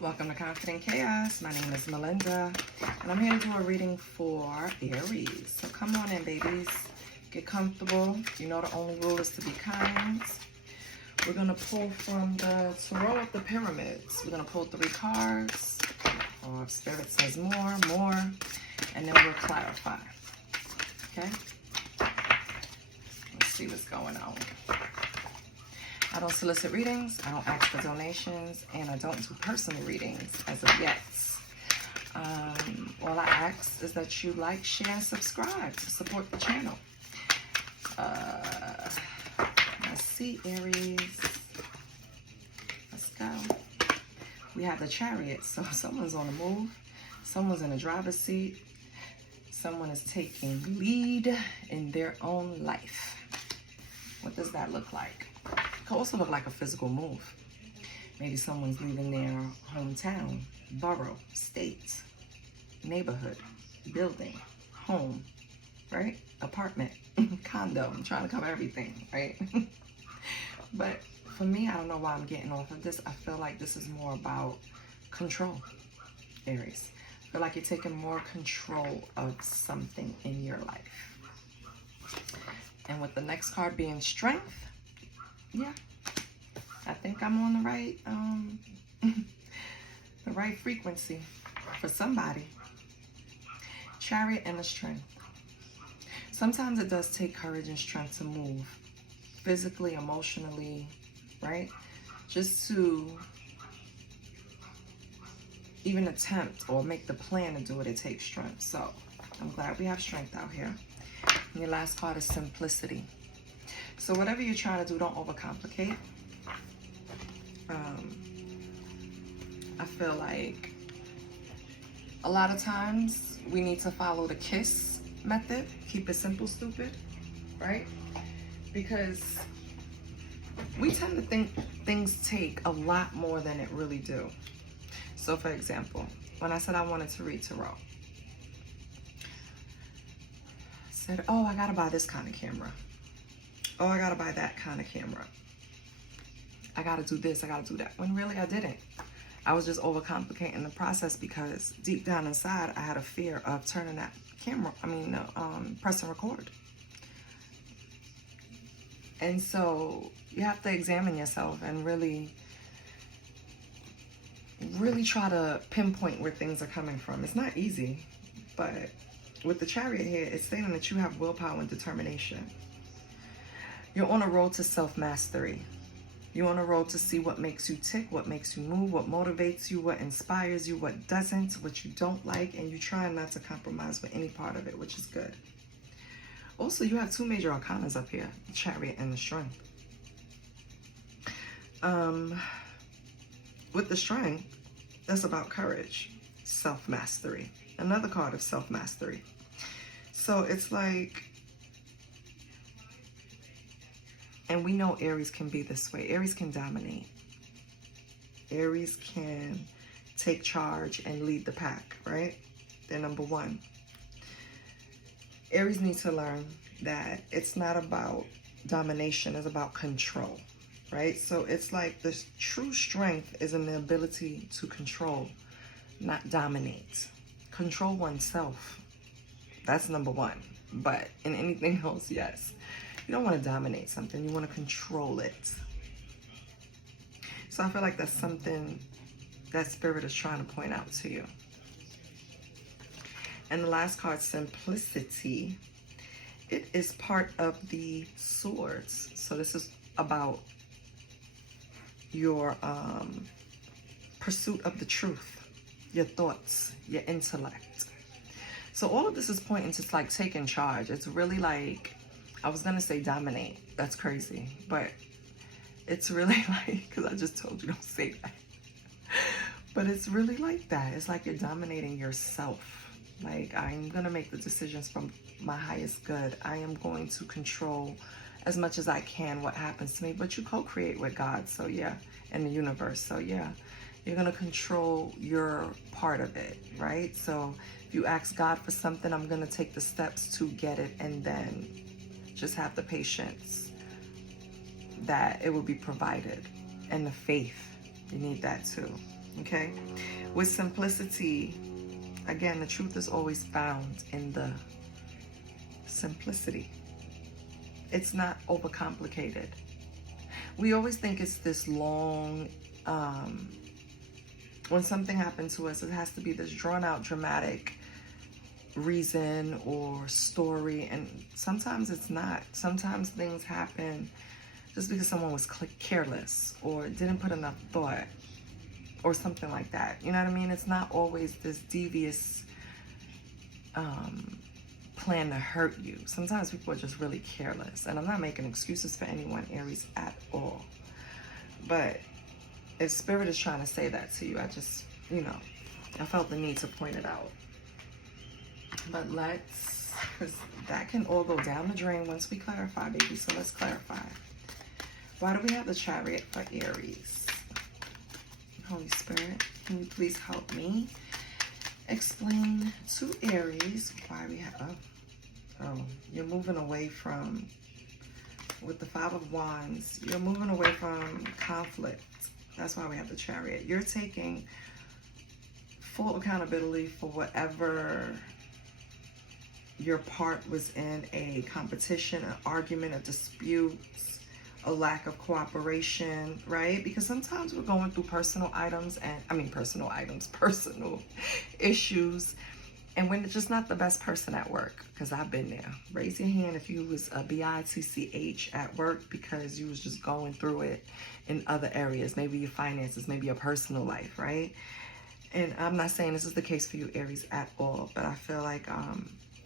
Welcome to Confident Chaos. My name is Melinda, and I'm here to do a reading for Aries. So come on in, babies. Get comfortable. You know the only rule is to be kind. We're going to pull from the Tarot of the Pyramids. We're going to pull 3 cards. Or if Spirit says more, and then we'll clarify. Okay? Let's see what's going on. I don't solicit readings, I don't ask for donations, and I don't do personal readings as of yet. All I ask is that you like, share, and subscribe to support the channel. Let's see, Aries. Let's go. We have the Chariot, so someone's on the move. Someone's in the driver's seat. Someone is taking lead in their own life. What does that look like? It could also look like a physical move. Maybe someone's leaving their hometown, borough, state, neighborhood, building, home, right? Apartment, condo. I'm trying to cover everything, right? But for me, I don't know why I'm getting off of this. I feel like this is more about control, Aries. I feel like you're taking more control of something in your life. And with the next card being strength, yeah, I think I'm on the right frequency for somebody. Chariot and the strength. Sometimes it does take courage and strength to move physically, emotionally, right? Just to even attempt or make the plan to do it, it takes strength. So I'm glad we have strength out here. And your last card is simplicity. So whatever you're trying to do, don't overcomplicate. I feel like a lot of times we need to follow the KISS method. Keep it simple, stupid, right? Because we tend to think things take a lot more than it really do. So for example, when I said I wanted to read tarot, I said, oh, I gotta buy this kind of camera. Oh, I gotta buy that kind of camera. I gotta do this, I gotta do that. When really I didn't. I was just overcomplicating the process because deep down inside, I had a fear of turning that camera, press and record. And so you have to examine yourself and really try to pinpoint where things are coming from. It's not easy, but with the Chariot here, it's saying that you have willpower and determination. You're on a road to self-mastery. You're on a road to see what makes you tick, what makes you move, what motivates you, what inspires you, what doesn't, what you don't like, and you try not to compromise with any part of it, which is good. Also, you have 2 major arcanas up here, the Chariot and the Strength. With the Strength, that's about courage, self-mastery. Another card of self-mastery. So it's like, and we know Aries can be this way. Aries can dominate. Aries can take charge and lead the pack, right? They're number 1. Aries needs to learn that it's not about domination, it's about control, right? So it's like the true strength is in the ability to control, not dominate. Control oneself. That's number 1. But in anything else, yes. You don't want to dominate something. You want to control it. So I feel like that's something that Spirit is trying to point out to you. And the last card, simplicity. It is part of the swords. So this is about your pursuit of the truth, your thoughts, your intellect. So all of this is pointing to like taking charge. It's really like, I was gonna say dominate. That's crazy, but it's really like, because I just told you don't say that. But it's really like that. It's like you're dominating yourself. Like, I'm gonna make the decisions from my highest good. I am going to control as much as I can what happens to me, but you co-create with God, so yeah, and the universe, so yeah. You're gonna control your part of it, right? So if you ask God for something, I'm gonna take the steps to get it, and then just have the patience that it will be provided, and the faith. You need that too. Okay? With simplicity, again, the truth is always found in the simplicity. It's not overcomplicated. We always think it's this long, when something happens to us, it has to be this drawn out, dramatic reason or story. And sometimes it's not. Sometimes things happen just because someone was careless or didn't put enough thought or something like that. You know what I mean? It's not always this devious plan to hurt you. Sometimes people are just really careless. And I'm not making excuses for anyone, Aries, at all. But if Spirit is trying to say that to you, I just, I felt the need to point it out. But because that can all go down the drain once we clarify, baby. So let's clarify. Why do we have the Chariot for Aries? Holy Spirit, can you please help me explain to Aries why we have, you're moving away from, with the Five of Wands, you're moving away from conflict. That's why we have the Chariot. You're taking full accountability for whatever your part was in, a competition, an argument, a dispute, a lack of cooperation, right? Because sometimes we're going through personal issues, and we're just not the best person at work, because I've been there. Raise your hand if you was a bitch at work because you was just going through it in other areas, maybe your finances, maybe your personal life, right? And I'm not saying this is the case for you, Aries, at all, but I feel like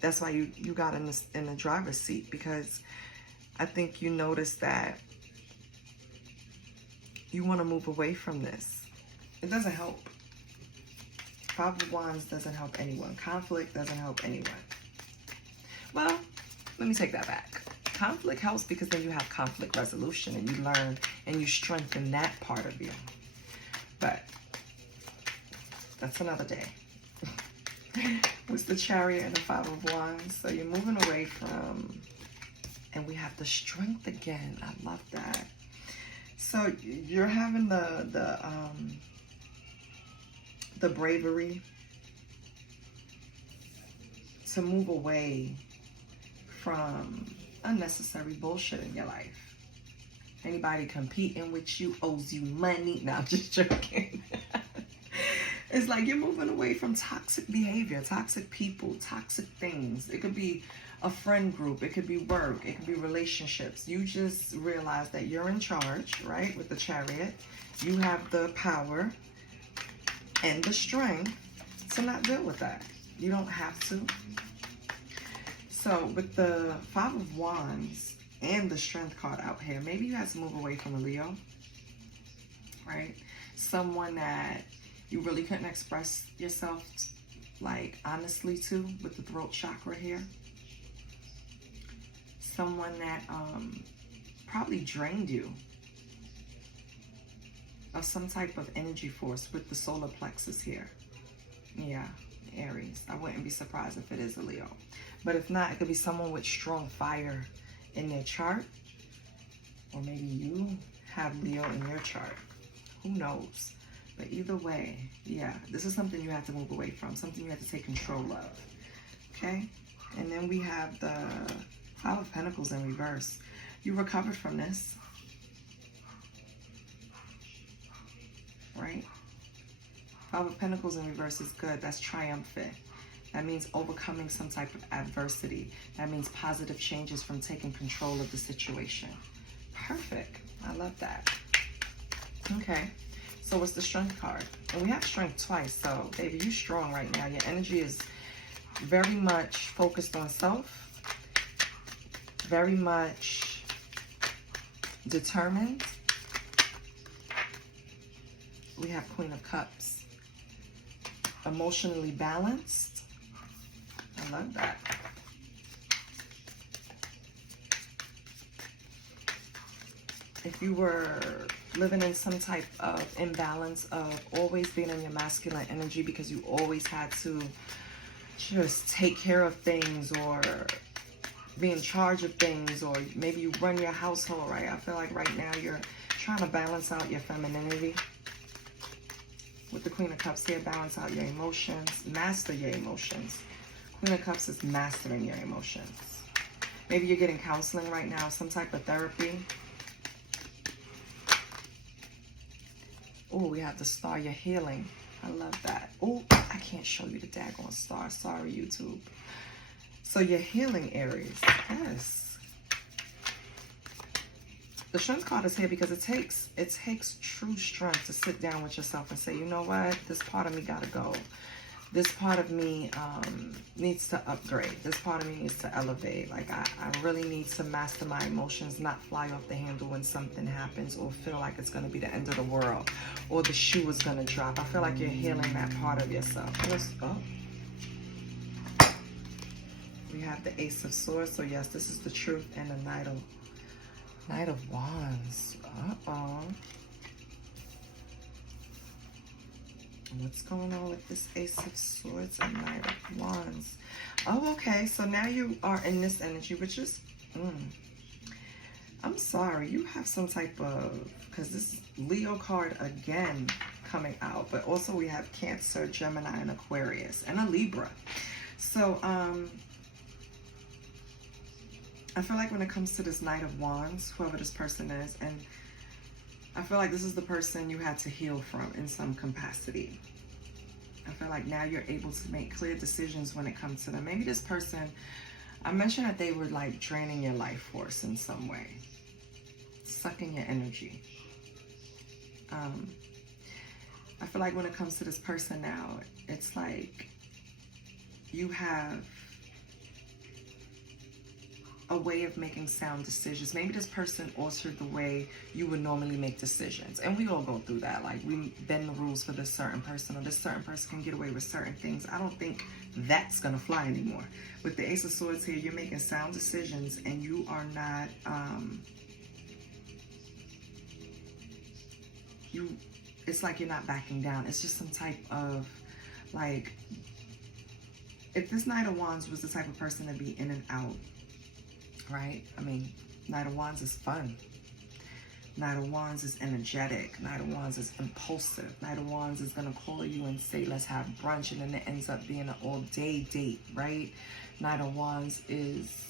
that's why you got in the driver's seat, because I think you noticed that you want to move away from this. It doesn't help. Five of Wands doesn't help anyone. Conflict doesn't help anyone. Well, let me take that back. Conflict helps because then you have conflict resolution and you learn and you strengthen that part of you. But that's another day. With the Chariot and the Five of Wands. So you're moving away from, and we have the strength again. I love that. So you're having the bravery to move away from unnecessary bullshit in your life. Anybody competing with you owes you money. No, I'm just joking. It's like you're moving away from toxic behavior, toxic people, toxic things. It could be a friend group. It could be work. It could be relationships. You just realize that you're in charge, right? With the Chariot. You have the power and the strength to not deal with that. You don't have to. So with the Five of Wands and the Strength card out here, maybe you have to move away from a Leo, right? Someone that you really couldn't express yourself like honestly to, with the throat chakra here. Someone that probably drained you of some type of energy force with the solar plexus here. Yeah, Aries. I wouldn't be surprised if it is a Leo. But if not, it could be someone with strong fire in their chart. Or maybe you have Leo in your chart. Who knows? But either way, yeah, this is something you have to move away from. Something you have to take control of. Okay? And then we have the Five of Pentacles in reverse. You recovered from this. Right? Five of Pentacles in reverse is good. That's triumphant. That means overcoming some type of adversity. That means positive changes from taking control of the situation. Perfect. I love that. Okay. So it's the Strength card. And we have Strength twice. So, baby, you're strong right now. Your energy is very much focused on self. Very much determined. We have Queen of Cups. Emotionally balanced. I love that. If you were living in some type of imbalance of always being in your masculine energy because you always had to just take care of things or be in charge of things, or maybe you run your household, right? I feel like right now you're trying to balance out your femininity. With the Queen of Cups here, balance out your emotions, master your emotions. Queen of Cups is mastering your emotions. Maybe you're getting counseling right now, some type of therapy. Oh, we have the star, you're healing. I love that. Oh, I can't show you the daggone star. Sorry, YouTube. So you're healing, Aries. Yes. The strength card is here because it takes true strength to sit down with yourself and say, you know what? This part of me got to go. This part of me needs to upgrade. This part of me needs to elevate. Like, I really need to master my emotions, not fly off the handle when something happens or feel like it's going to be the end of the world or the shoe is going to drop. I feel like you're healing that part of yourself. We have the Ace of Swords. So, yes, this is the truth, and the Knight of Wands. Uh-oh. What's going on with this Ace of Swords and Knight of Wands? Oh, okay. So now you are in this energy, which is, I'm sorry. You have some type of, because this Leo card again coming out, but also we have Cancer, Gemini, and Aquarius, and a Libra. So, I feel like when it comes to this Knight of Wands, whoever this person is, and I feel like this is the person you had to heal from in some capacity. I feel like now you're able to make clear decisions when it comes to them. Maybe this person, I mentioned that they were like draining your life force in some way, sucking your energy. I feel like when it comes to this person now, it's like you have a way of making sound decisions. Maybe this person altered the way you would normally make decisions. And we all go through that. Like, we bend the rules for this certain person, or this certain person can get away with certain things. I don't think that's going to fly anymore. With the Ace of Swords here, you're making sound decisions, and you are not, it's like you're not backing down. It's just some type of, like, if this Knight of Wands was the type of person to be in and out, right? I mean, Knight of Wands is fun. Knight of Wands is energetic. Knight of Wands is impulsive. Knight of Wands is going to call you and say, let's have brunch, and then it ends up being an all-day date, right? Knight of Wands is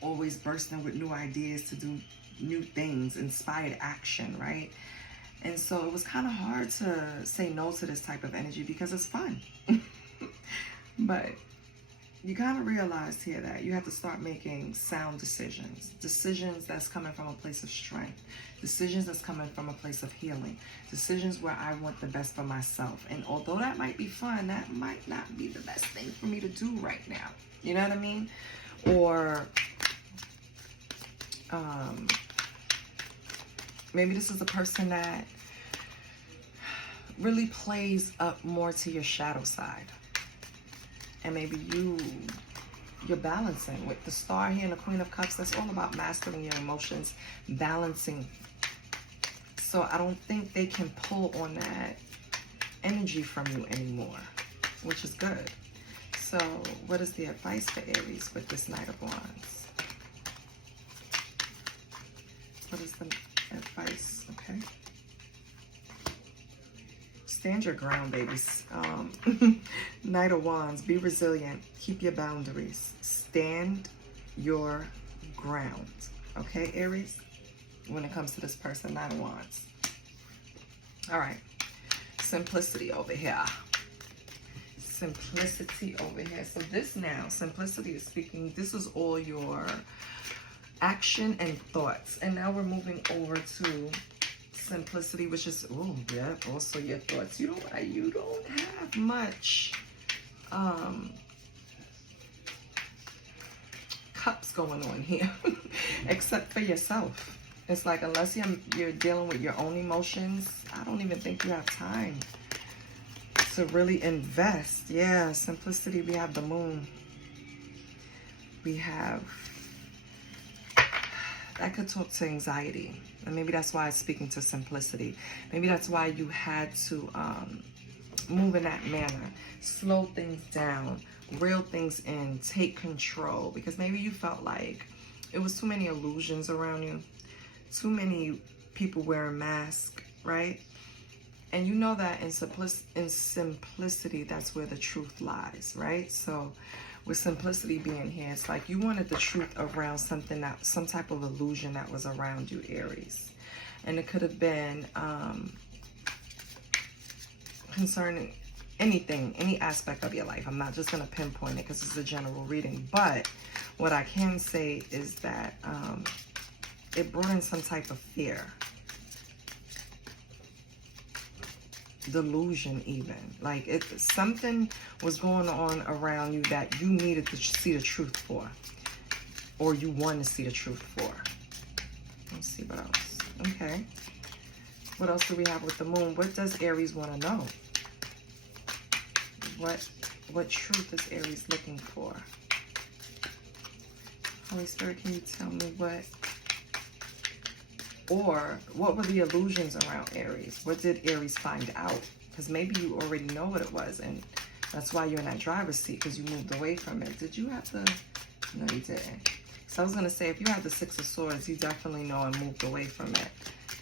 always bursting with new ideas to do new things, inspired action, right? And so it was kind of hard to say no to this type of energy because it's fun. But you kind of realized here that you have to start making sound decisions. Decisions that's coming from a place of strength. Decisions that's coming from a place of healing. Decisions where I want the best for myself. And although that might be fun, that might not be the best thing for me to do right now. You know what I mean? Or maybe this is a person that really plays up more to your shadow side. And maybe you're balancing with the star here and the Queen of Cups. That's all about mastering your emotions, balancing. So I don't think they can pull on that energy from you anymore, which is good. So what is the advice for Aries with this Knight of Wands? What is the advice? Okay. Stand your ground, babies. Knight of Wands, be resilient. Keep your boundaries. Stand your ground. Okay, Aries? When it comes to this person, Knight of Wands. All right. Simplicity over here. Simplicity over here. So this now, simplicity is speaking. This is all your action and thoughts. And now we're moving over to simplicity, which is, oh yeah, also your thoughts. You don't have much cups going on here except for yourself. It's like, unless you're dealing with your own emotions, I don't even think you have time to really invest. Yeah, simplicity. We have the moon. We have, that could talk to anxiety. And maybe that's why it's speaking to simplicity. Maybe that's why you had to move in that manner. Slow things down. Reel things in. Take control. Because maybe you felt like it was too many illusions around you. Too many people wearing masks, right? And you know that in simplicity, that's where the truth lies, right? So with simplicity being here, it's like you wanted the truth around something, that some type of illusion that was around you, Aries. And it could have been concerning anything, any aspect of your life. I'm not just going to pinpoint it because it's a general reading. But what I can say is that it brought in some type of fear. Delusion even. Like something was going on around you that you needed to see the truth for. Or you want to see the truth for. Let's see what else. Okay. What else do we have with the moon? What does Aries want to know? What truth is Aries looking for? Holy Spirit, can you tell me what? Or what were the illusions around Aries? What did Aries find out? Because maybe you already know what it was, and that's why you're in that driver's seat, because you moved away from it. Did you have to? No, you didn't. So I was going to say, if you have the Six of Swords, you definitely know and moved away from it.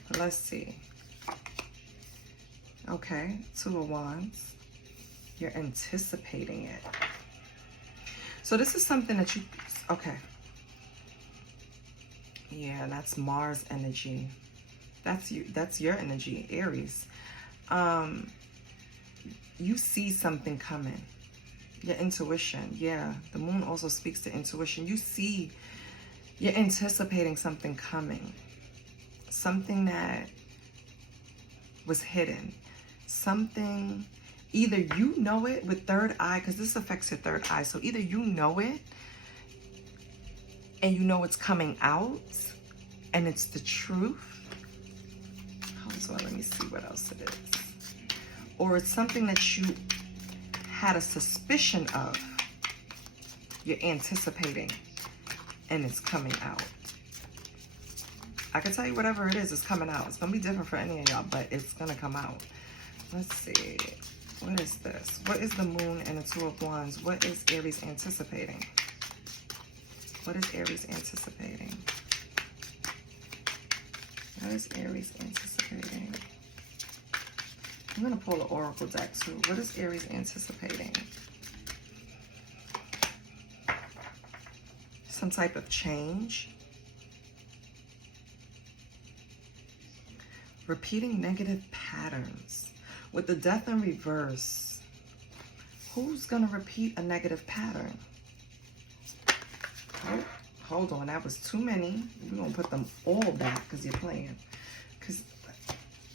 But let's see. Okay, Two of Wands. You're anticipating it. So this is something that you... Okay. Yeah, that's Mars energy. That's you. That's your energy, Aries. You see something coming. Your intuition. Yeah, the moon also speaks to intuition. You see, you're anticipating something coming. Something that was hidden. Something, either you know it with third eye, because this affects your third eye. So either you know it, and you know it's coming out, and it's the truth. Hold on, let me see what else it is. Or it's something that you had a suspicion of. You're anticipating, and it's coming out. I can tell you whatever it is coming out. It's going to be different for any of y'all, but it's going to come out. Let's see. What is this? What is the moon and the Two of Wands? What is Aries anticipating? What is Aries anticipating? What is Aries anticipating? I'm going to pull an oracle deck too. What is Aries anticipating? Some type of change. Repeating negative patterns. With the Death in reverse, who's going to repeat a negative pattern? Oh, hold on, that was too many. We're going to put them all back because you're playing. Because,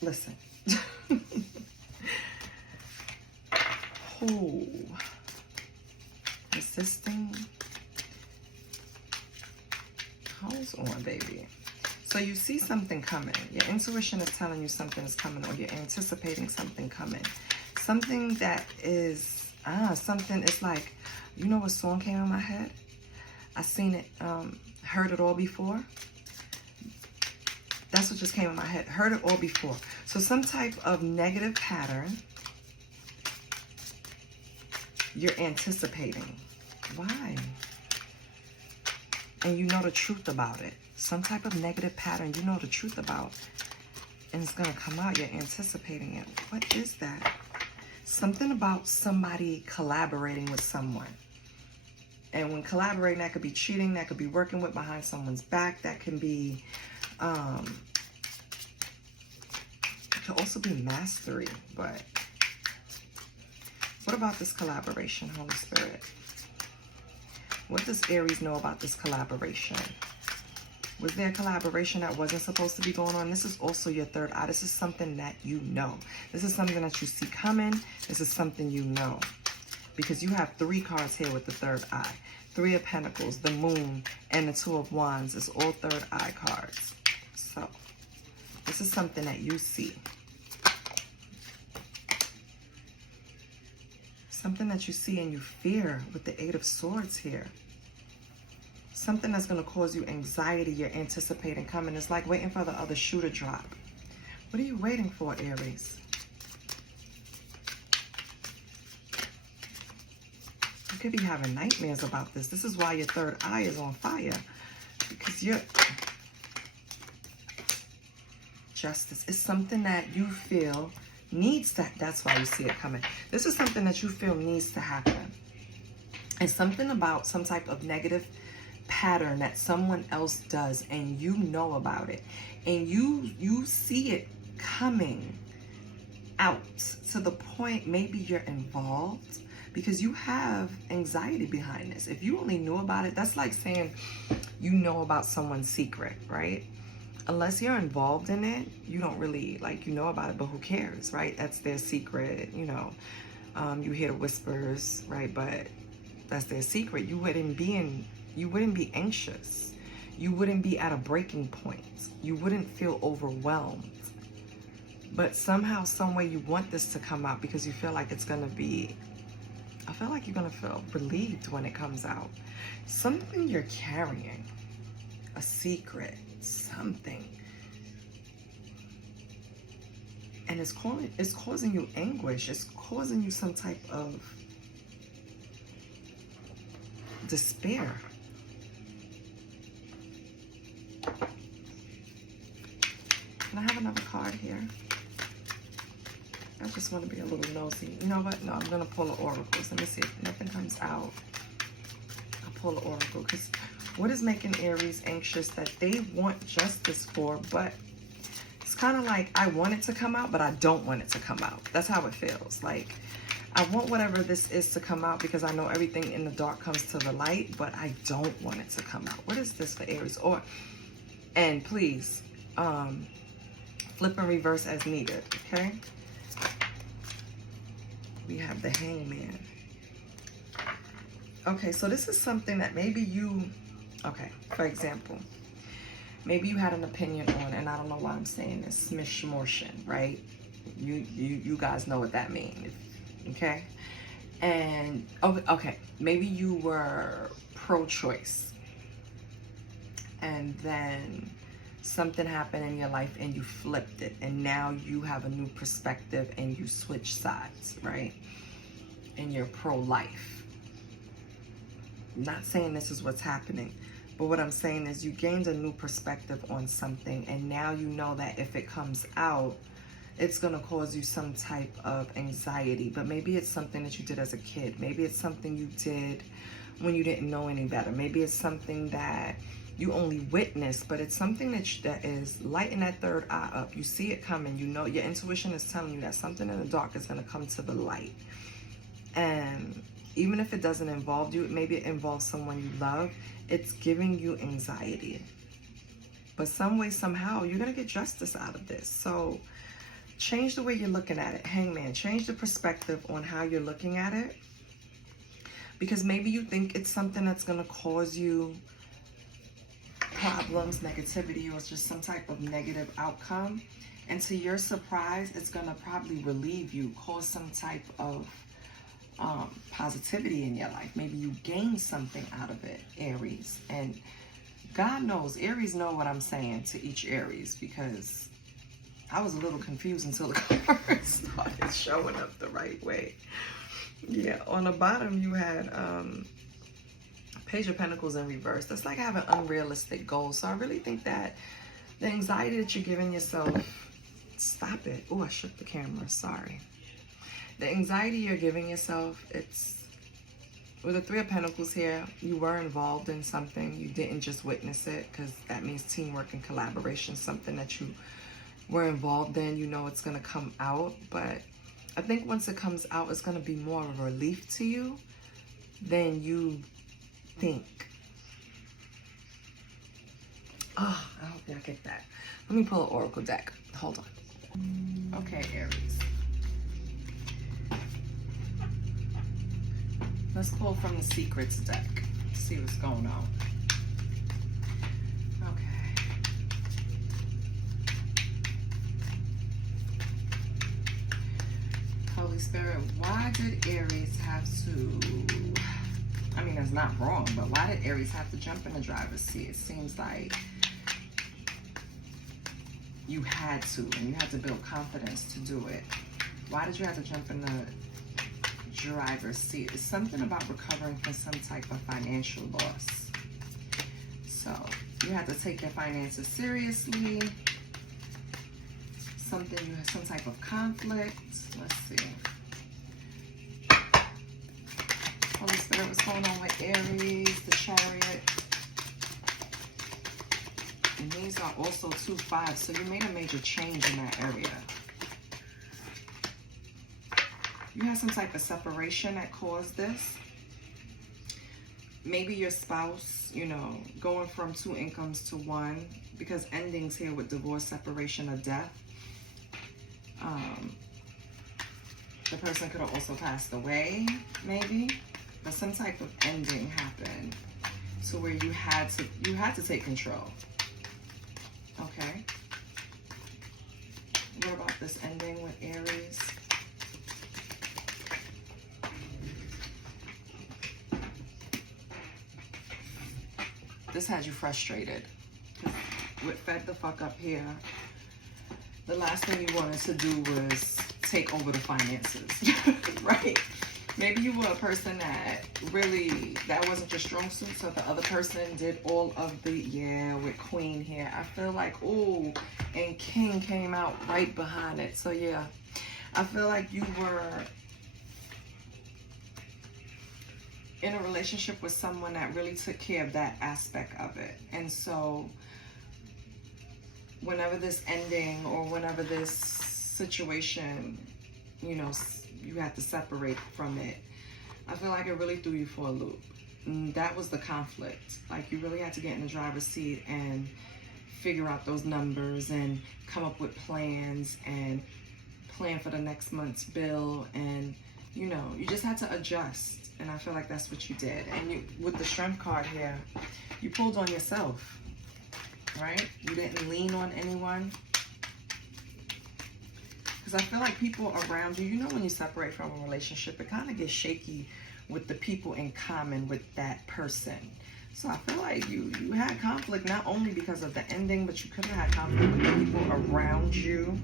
listen. Who? Resisting. Hold on, baby. So you see something coming. Your intuition is telling you something is coming, or you're anticipating something coming. Something that is, something is like, you know what song came in my head? I seen it, heard it all before. That's what just came in my head. Heard it all before. So some type of negative pattern you're anticipating. Why? And you know the truth about it. Some type of negative pattern you know the truth about. And it's going to come out. You're anticipating it. What is that? Something about somebody collaborating with someone. And when collaborating, that could be cheating, that could be working with behind someone's back, that can be, it could also be mastery. But what about this collaboration, Holy Spirit? What does Aries know about this collaboration? Was there a collaboration that wasn't supposed to be going on? This is also your third eye. This is something that you know. This is something that you see coming. This is something you know. Because you have three cards here with the third eye. Three of Pentacles, the Moon, and the Two of Wands. It's all third eye cards. So, this is something that you see. Something that you see and you fear with the Eight of Swords here. Something that's going to cause you anxiety you're anticipating coming. It's like waiting for the other shoe to drop. What are you waiting for, Aries? You could be having nightmares about this. This is why your third eye is on fire. Because you're... Justice is something that you feel That's why you see it coming. This is something that you feel needs to happen. And something about some type of negative pattern that someone else does, and you know about it, and you see it coming out to the point maybe you're involved, because you have anxiety behind this. If you only knew about it, that's like saying you know about someone's secret, right? Unless you're involved in it, you don't really, like, you know about it, but who cares, right? That's their secret, you know. You hear the whispers, right? But that's their secret. You wouldn't be anxious. You wouldn't be at a breaking point. You wouldn't feel overwhelmed. But somehow, some way, you want this to come out because you feel like it's going to be, I feel like you're going to feel relieved when it comes out. Something you're carrying, a secret, something. And it's causing you anguish. It's causing you some type of despair. Can I have another card here? I just want to be a little nosy. You know what? No, I'm going to pull the oracles. Let me see if nothing comes out. I'll pull the oracle. Because what is making Aries anxious that they want justice for, but it's kind of like I want it to come out, but I don't want it to come out. That's how it feels. Like, I want whatever this is to come out because I know everything in the dark comes to the light, but I don't want it to come out. What is this for Aries? And please, flip and reverse as needed, okay? We have the Hangman. Okay, so this is something that maybe you, okay, for example, maybe you had an opinion on, and I don't know why I'm saying this, smishmortion, right? You guys know what that means, okay? And, okay, maybe you were pro-choice, and then something happened in your life and you flipped it, and now you have a new perspective and you switch sides, right? And you're pro-life. I'm not saying this is what's happening, but what I'm saying is you gained a new perspective on something, and now you know that if it comes out, it's going to cause you some type of anxiety. But maybe it's something that you did as a kid. Maybe it's something you did when you didn't know any better. Maybe it's something that you only witnessed, but it's something that is lighting that third eye up. You see it coming. You know, your intuition is telling you that something in the dark is going to come to the light. And even if it doesn't involve you, maybe it involves someone you love, it's giving you anxiety. But some way, somehow, you're going to get justice out of this. So change the way you're looking at it. Hangman, change the perspective on how you're looking at it. Because maybe you think it's something that's going to cause you problems, negativity, or just some type of negative outcome. And to your surprise, it's going to probably relieve you, cause some type of positivity in your life. Maybe you gain something out of it, Aries. And God knows, Aries know what I'm saying to each Aries, because I was a little confused until the cards started showing up the right way. Yeah, on the bottom you had Page of Pentacles in reverse. That's like having unrealistic goals. So I really think that the anxiety that you're giving yourself, stop it. Oh, I shook the camera, sorry. The anxiety you're giving yourself, it's, with the Three of Pentacles here, you were involved in something. You didn't just witness it, because that means teamwork and collaboration, something that you were involved in. You know it's going to come out, but I think once it comes out, it's going to be more of a relief to you than you think. Oh, I hope y'all get that. Let me pull an oracle deck. Hold on. Okay, Aries. Let's pull from the Secrets deck. See what's going on. Okay. Holy Spirit, why did Aries have to, I mean, it's not wrong, but why did Aries have to jump in the driver's seat? It seems like you had to, and you had to build confidence to do it. Why did you have to jump in the driver's seat? It's something about recovering from some type of financial loss. So you have to take your finances seriously. something, you have some type of conflict. Let's see. Holy Spirit, what's going on with Aries, the Chariot? And these are also 2-5, so you made a major change in that area. You had some type of separation that caused this. Maybe your spouse, you know, going from 2 incomes to 1, because endings here with divorce, separation, or death. The person could have also passed away, maybe, but some type of ending happened to where you had to take control. Okay. What about this ending with Aries? This had you frustrated. With fed the fuck up here, the last thing you wanted to do was take over the finances, right? Maybe you were a person that really, that wasn't your strong suit, so the other person did all of the, yeah, with Queen here. I feel like, ooh, and King came out right behind it. So yeah, I feel like you were in a relationship with someone that really took care of that aspect of it. And so whenever this ending or whenever this situation, you know, you had to separate from it, I feel like it really threw you for a loop. And that was the conflict. Like, you really had to get in the driver's seat and figure out those numbers and come up with plans and plan for the next month's bill. And, you know, you just had to adjust. And I feel like that's what you did. And you, with the Strength card here, you pulled on yourself, right? You didn't lean on anyone. Because I feel like people around you, you know, when you separate from a relationship, it kind of gets shaky with the people in common with that person. So I feel like you had conflict not only because of the ending, but you could have had conflict with the people around you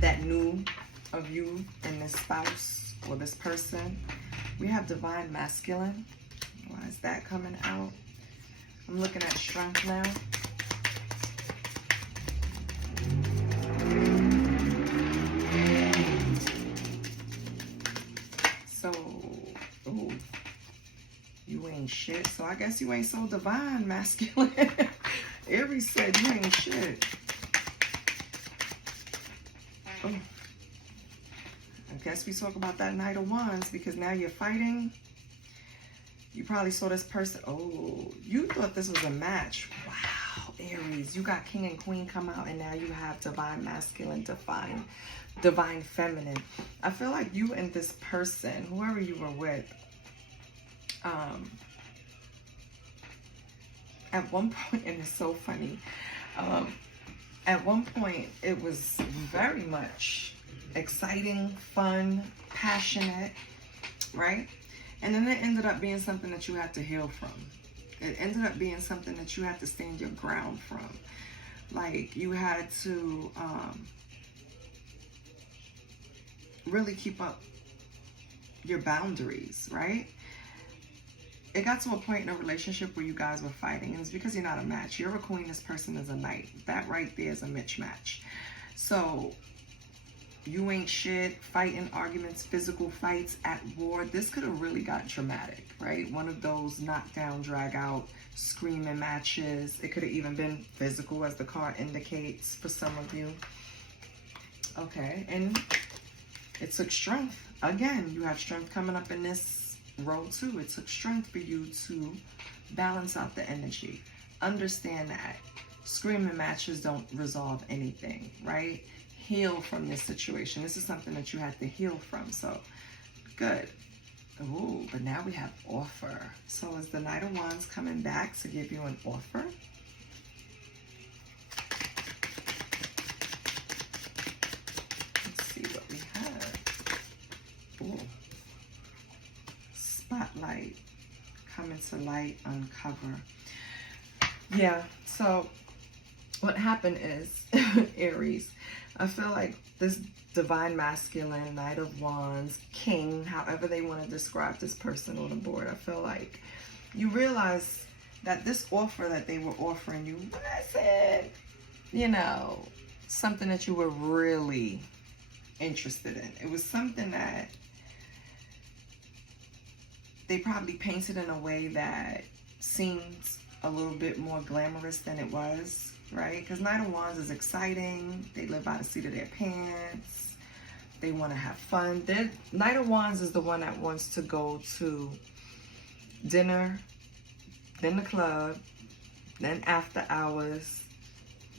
that knew of you and this spouse or this person. We have Divine Masculine. Why is that coming out? I'm looking at Strength now. So, ooh, you ain't shit. So I guess you ain't so divine masculine. Aries said you ain't shit. Oh. I guess we talk about that Knight of Wands, because now you're fighting. You probably saw this person. Oh, you thought this was a match. Wow, Aries. You got King and Queen come out, and now you have Divine Masculine, Divine Feminine. I feel like you and this person, whoever you were with, at one point, and it's so funny, at one point it was very much exciting, fun, passionate, right? And then it ended up being something that you had to heal from. It ended up being something that you had to stand your ground from. Like, you had to really keep up your boundaries, right? It got to a point in a relationship where you guys were fighting, and it's because you're not a match. You're a queen, this person is a knight. That right there is a mismatch. So you ain't shit, fighting arguments, physical fights, at war. This could have really got dramatic, right? One of those knockdown, drag out, screaming matches. It could have even been physical, as the card indicates for some of you. Okay, and it took strength. Again, you have strength coming up in this row too. It took strength for you to balance out the energy. Understand that screaming matches don't resolve anything, right? Heal from this situation. This is something that you have to heal from. So good. Ooh, but now we have offer. So is the Knight of Wands coming back to give you an offer? Let's see what we have. Ooh. Spotlight. Coming to light, uncover. Yeah, so what happened is, Aries, I feel like this Divine Masculine, Knight of Wands, King, however they want to describe this person on the board, I feel like you realize that this offer that they were offering you, listen, you know, something that you were really interested in. It was something that they probably painted in a way that seems a little bit more glamorous than it was, right? Because Knight of Wands is exciting. They live by the seat of their pants. They want to have fun. Knight of Wands is the one that wants to go to dinner, then the club, then after hours,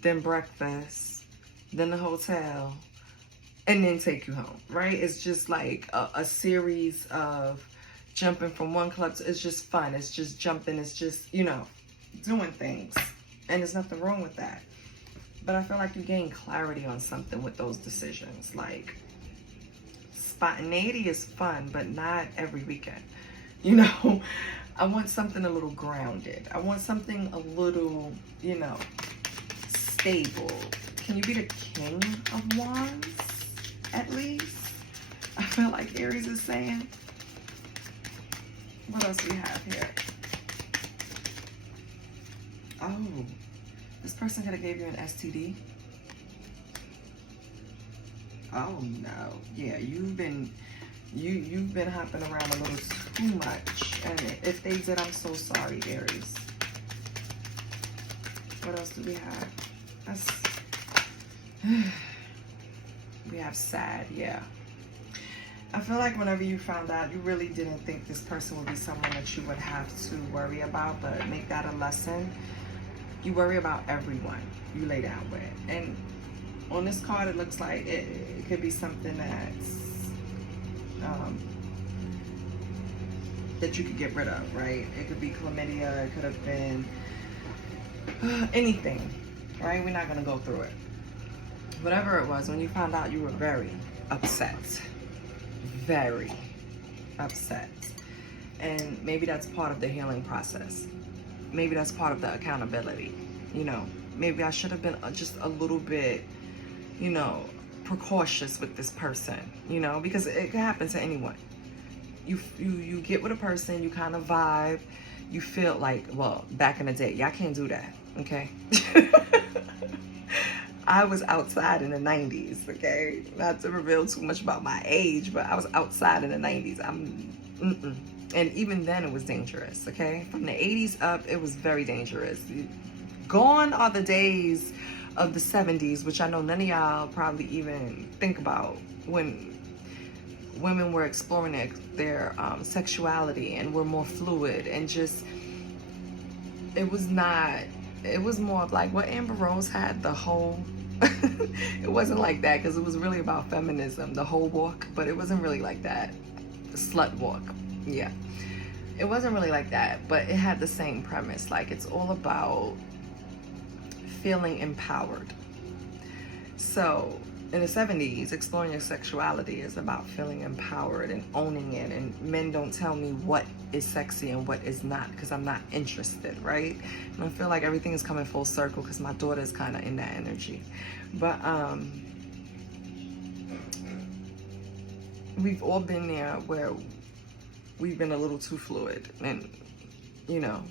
then breakfast, then the hotel, and then take you home, right? It's just like a series of jumping from one club to, it's just fun. It's just jumping. It's just, you know, doing things. And there's nothing wrong with that. But I feel like you gain clarity on something with those decisions. Like, spontaneity is fun, but not every weekend. You know, I want something a little grounded. I want something a little, you know, stable. Can you be the King of Wands, at least? I feel like Aries is saying. What else we have here? Oh, this person could have gave you an STD. Oh no, yeah, you've been hopping around a little too much. And if they did, I'm so sorry, Aries. What else do we have? We have sad, yeah. I feel like whenever you found out, you really didn't think this person would be someone that you would have to worry about, but make that a lesson. You worry about everyone you lay down with. And on this card, it looks like it could be something that's that you could get rid of, right? It could be chlamydia, it could have been anything, right? We're not gonna go through it. Whatever it was, when you found out, you were very upset. Very upset. And maybe that's part of the healing process. Maybe that's part of the accountability. You know, maybe I should have been just a little bit, you know, precautious with this person, you know, because it can happen to anyone. You get with a person, you kind of vibe, you feel like, well, back in the day, y'all can't do that, okay? I was outside in the 90s, okay? Not to reveal too much about my age, but I was outside in the 90s. And even then it was dangerous, okay? From the 80s up, it was very dangerous. Gone are the days of the 70s, which I know none of y'all probably even think about, when women were exploring their sexuality and were more fluid, and just, it was more of like what Amber Rose had, the whole, it wasn't like that, because it was really about feminism, the whole walk, but it wasn't really like that. The slut walk, yeah. It wasn't really like that, but it had the same premise. Like, it's all about feeling empowered. So in the 70s, exploring your sexuality is about feeling empowered and owning it. And men don't tell me what is sexy and what is not, because I'm not interested, right? And I feel like everything is coming full circle because my daughter is kind of in that energy. But we've all been there where we've been a little too fluid. And, you know,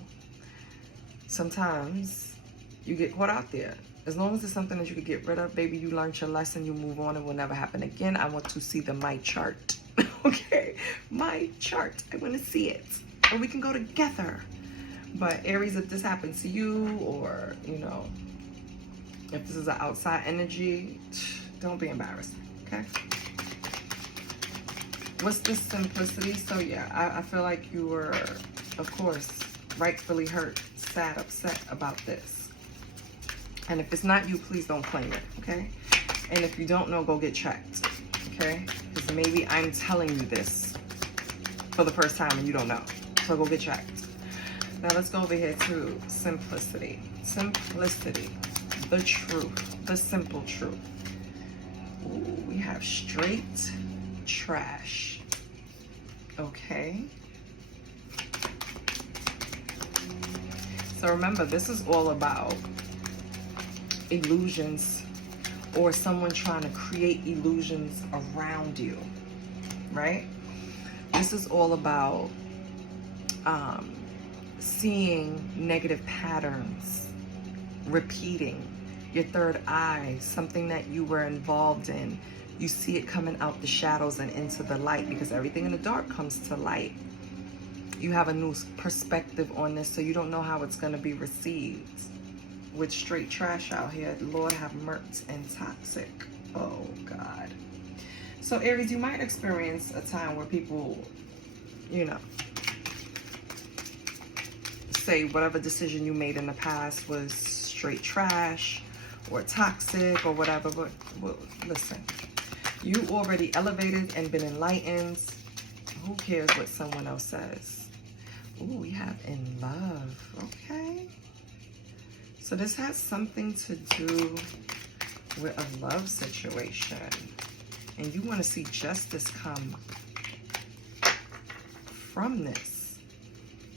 sometimes you get caught out there. As long as it's something that you could get rid of, baby, you learned your lesson, you move on, it will never happen again. I want to see my chart, okay? My chart, I want to see it. And we can go together. But Aries, if this happened to you, or, you know, if this is an outside energy, don't be embarrassed, okay? What's this simplicity? So yeah, I feel like you were, of course, rightfully hurt, sad, upset about this. And if it's not you, please don't claim it, okay? And if you don't know, go get checked, okay? Because maybe I'm telling you this for the first time and you don't know. So go get checked. Now let's go over here to simplicity. Simplicity, the truth, the simple truth. Ooh, we have straight trash, okay? So remember, this is all about illusions, or someone trying to create illusions around you, right? This is all about seeing negative patterns repeating your third eye, something that you were involved in. You see it coming out the shadows and into the light, because everything in the dark comes to light. You have a new perspective on this, so you don't know how it's going to be received. With straight trash out here, Lord have mercy, and toxic. Oh, God. So, Aries, you might experience a time where people, you know, say whatever decision you made in the past was straight trash or toxic or whatever. But well, listen, you already elevated and been enlightened. Who cares what someone else says? Ooh, we have in love. Okay. So this has something to do with a love situation. And you want to see justice come from this,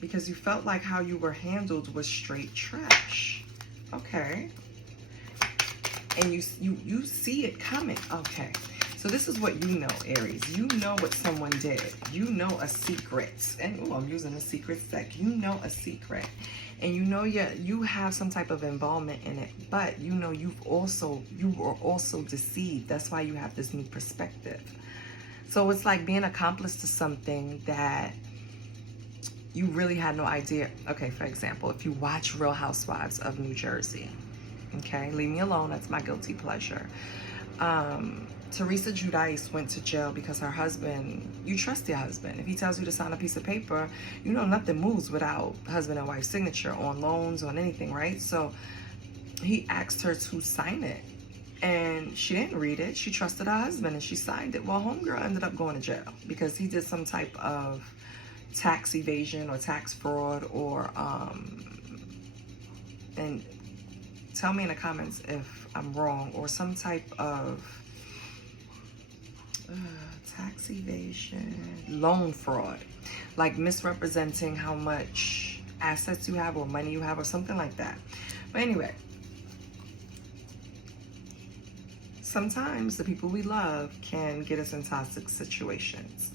because you felt like how you were handled was straight trash. Okay. And you see it coming. Okay. So this is what you know, Aries. You know what someone did. You know a secret. And I'm using a secret deck. You know a secret. And you know you have some type of involvement in it. But you know you were also deceived. That's why you have this new perspective. So it's like being accomplice to something that you really had no idea. Okay, for example, if you watch Real Housewives of New Jersey, okay, leave me alone, that's my guilty pleasure. Teresa Giudice went to jail because her husband, you trust your husband. If he tells you to sign a piece of paper, you know nothing moves without husband and wife signature on loans, on anything, right? So he asked her to sign it, and she didn't read it. She trusted her husband and she signed it. Well, homegirl ended up going to jail because he did some type of tax evasion or tax fraud, or and tell me in the comments if I'm wrong, or some type of tax evasion, loan fraud, like misrepresenting how much assets you have or money you have or something like that. But anyway, sometimes the people we love can get us in toxic situations.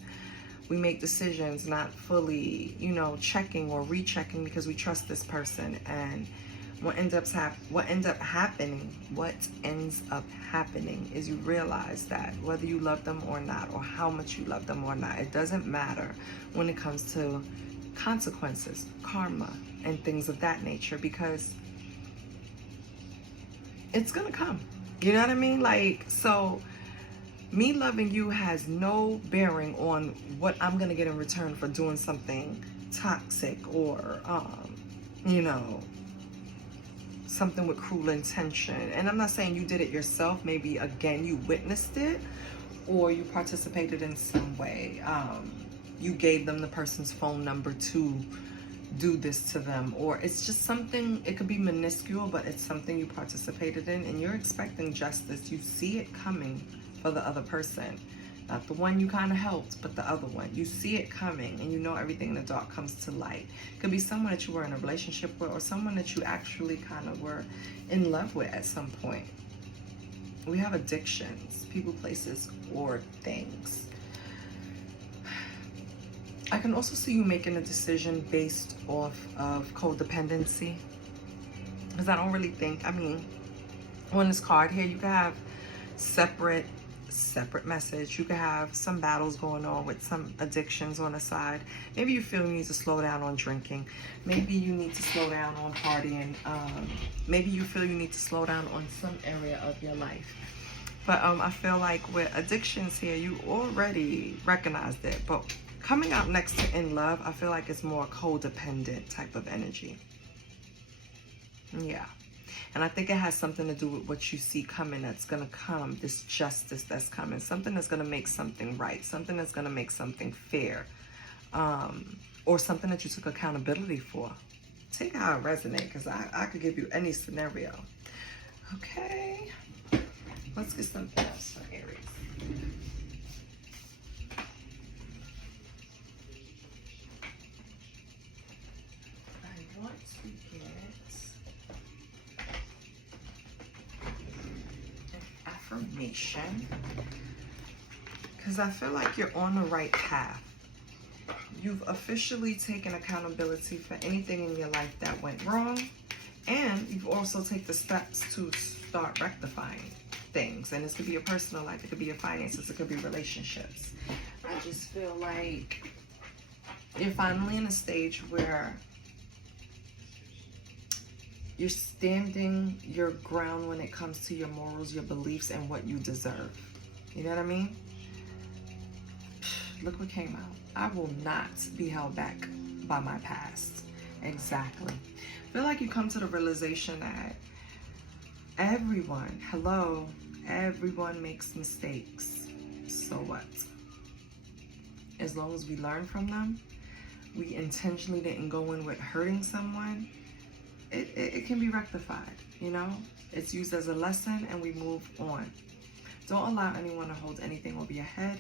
We make decisions not fully, you know, checking or rechecking because we trust this person, and what ends up happening is you realize that whether you love them or not, or how much you love them or not, it doesn't matter when it comes to consequences, karma, and things of that nature, because it's gonna come. You know what I mean? Like, so me loving you has no bearing on what I'm gonna get in return for doing something toxic or, you know, something with cruel intention. And I'm not saying you did it yourself. Maybe, again, you witnessed it, or you participated in some way. You gave them the person's phone number to do this to them, or it's just something, it could be minuscule, but it's something you participated in, and you're expecting justice. You see it coming for the other person. Not the one you kind of helped, but the other one. You see it coming, and you know everything in the dark comes to light. It could be someone that you were in a relationship with, or someone that you actually kind of were in love with at some point. We have addictions, people, places, or things. I can also see you making a decision based off of codependency, because I don't really think, I mean, on this card here, you can have separate message. You could have some battles going on with some addictions on the side. Maybe you feel you need to slow down on drinking. Maybe you need to slow down on partying. Maybe you feel you need to slow down on some area of your life. But I feel like with addictions here, you already recognized it. But coming out next to in love, I feel like it's more codependent type of energy. Yeah. And I think it has something to do with what you see coming that's going to come, this justice that's coming, something that's going to make something right, something that's going to make something fair, or something that you took accountability for. Take how it resonates, because I could give you any scenario. Okay, let's get something else for Aries. I want to get affirmation, because I feel like you're on the right path. You've officially taken accountability for anything in your life that went wrong, and you've also taken the steps to start rectifying things. And this could be your personal life, it could be your finances, it could be relationships. I just feel like you're finally in a stage where you're standing your ground when it comes to your morals, your beliefs, and what you deserve. You know what I mean? Look what came out. I will not be held back by my past. Exactly. I feel like you come to the realization that everyone makes mistakes. So what? As long as we learn from them, we intentionally didn't go in with hurting someone, it can be rectified, you know? It's used as a lesson and we move on. Don't allow anyone to hold anything over your head.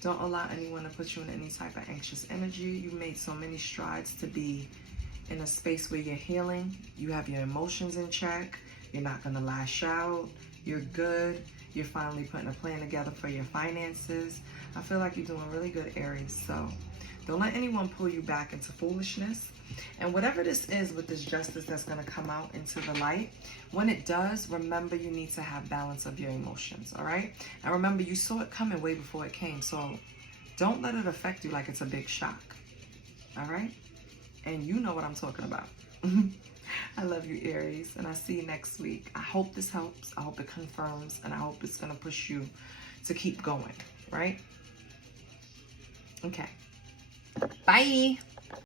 Don't allow anyone to put you in any type of anxious energy. You made so many strides to be in a space where you're healing. You have your emotions in check. You're not going to lash out. You're good. You're finally putting a plan together for your finances. I feel like you're doing really good, Aries. So don't let anyone pull you back into foolishness. And whatever this is with this justice that's going to come out into the light, when it does, remember you need to have balance of your emotions, all right? And remember, you saw it coming way before it came. So don't let it affect you like it's a big shock, all right? And you know what I'm talking about. I love you, Aries, and I'll see you next week. I hope this helps. I hope it confirms, and I hope it's going to push you to keep going, right? Okay. Bye.